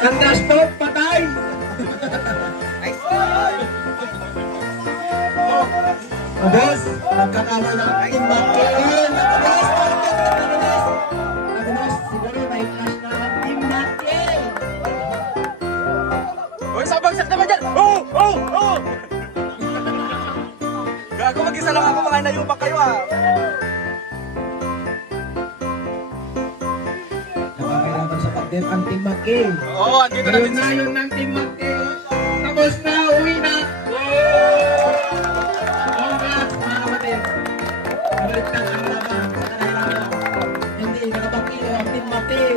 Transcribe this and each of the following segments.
Ang dashboard, patay! O boss, nagkakawal ng Team Mackel. Boss, siguro may flash na ang Team Mackel. Uy, sabagsak naman dyan! Oh! Oh! Oh! Gago, mag-isa lang ako, mga nayupak kayo ah! Napakailangan sa pagdip ang Team Mackel. Oo, andito na din Ngayon na yun ng Team Mackel. Tapos na, uwi na. Congrats mga kapatid. Baliktad ang laban sa kailangan. Hindi, nakapakilo ang Team Mackel.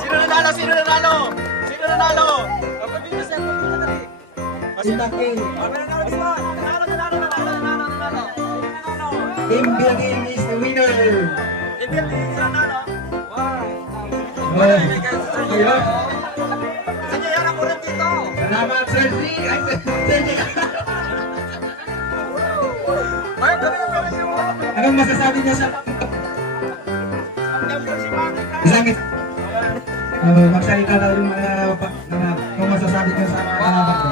Sino nanalo? Sino nanalo? Sino nanalo? Kapag dito sir, pagkita dali. Team Mackel. Nanalo sila! Nanalo! Team Building is the winner. Hindi, nanalo. Wow! Ayun. Sige, yan ako rin dito. Salamat, Sir G. Ay, Sir G. Ay, kami yung meron siya. Anong masasabi niya sa... Champion si Mark. Isang... magsalita na yung mga... Kung masasabi niya sa mga kalaban ko.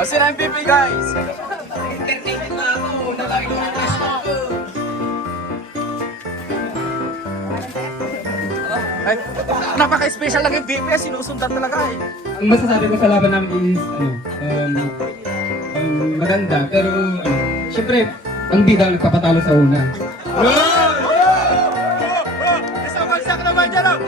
Kasi na MVP guys. Entertainment na ako. Nakakita ng last ko. Ay, napaka-special lang yung MVP. Sinusundan talaga eh. Ang masasabi ko sa laban namin is, maganda, pero, syempre, ang bida ang nagpapatalo sa una. Isang bagsak naman dyan oh!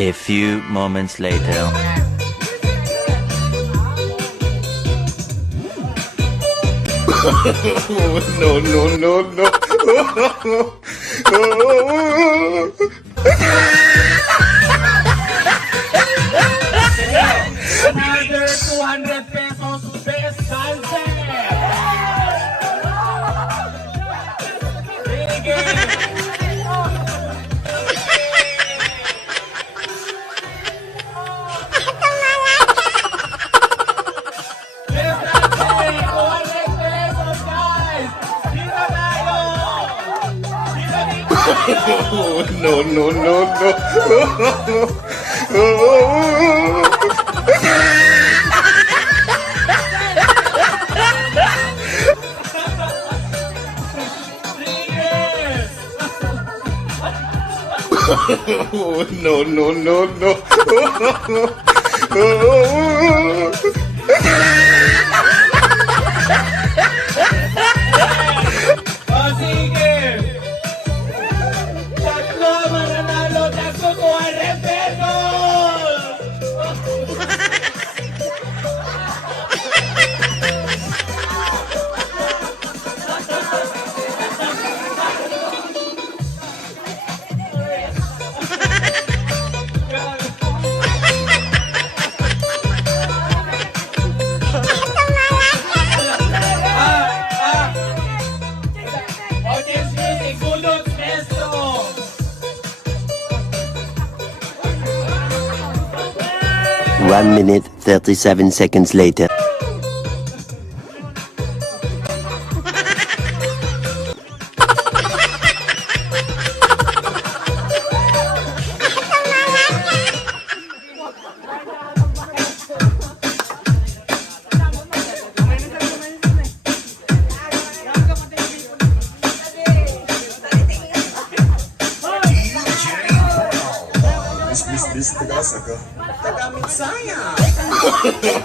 A few moments later. No, no, no, no. Another 200 pesos best dancer. No, no, no, no. No, no, no, no. 1 minute 37 seconds later.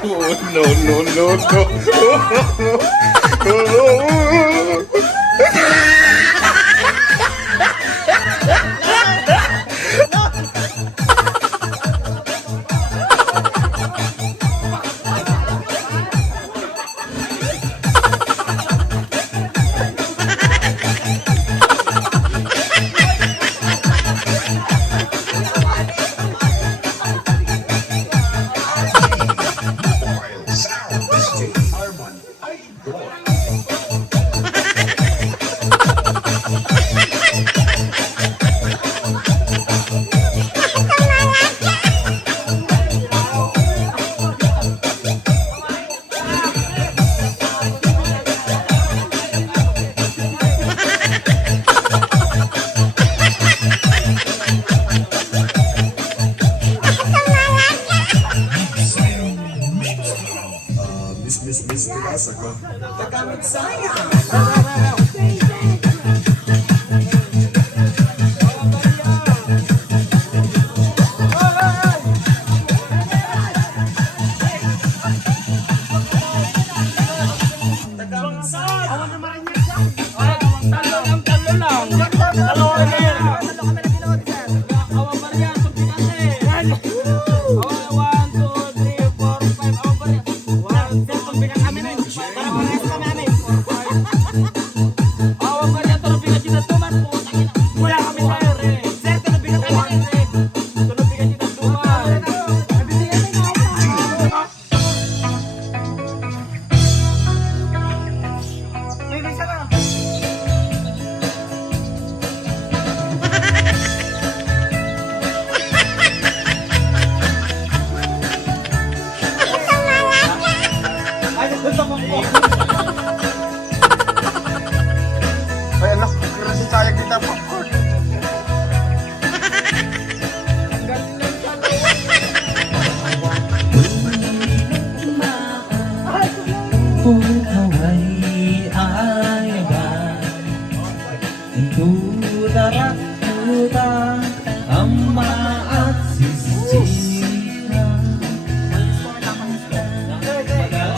Oh, no, no, no, no.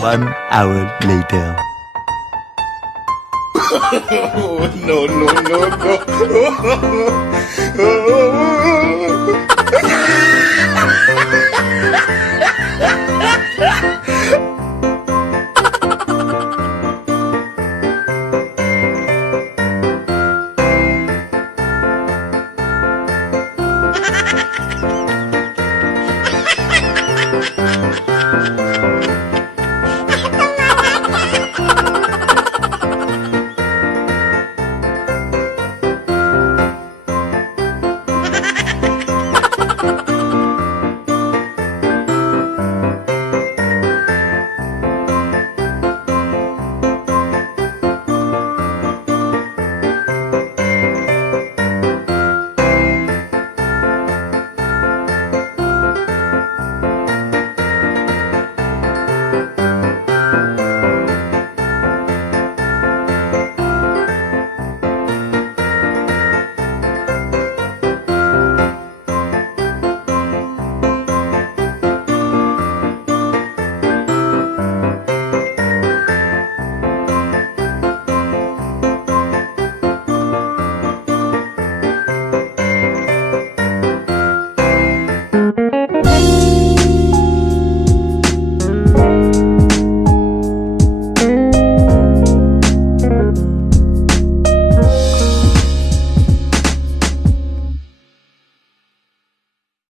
One hour later. Oh, no, no, no, no.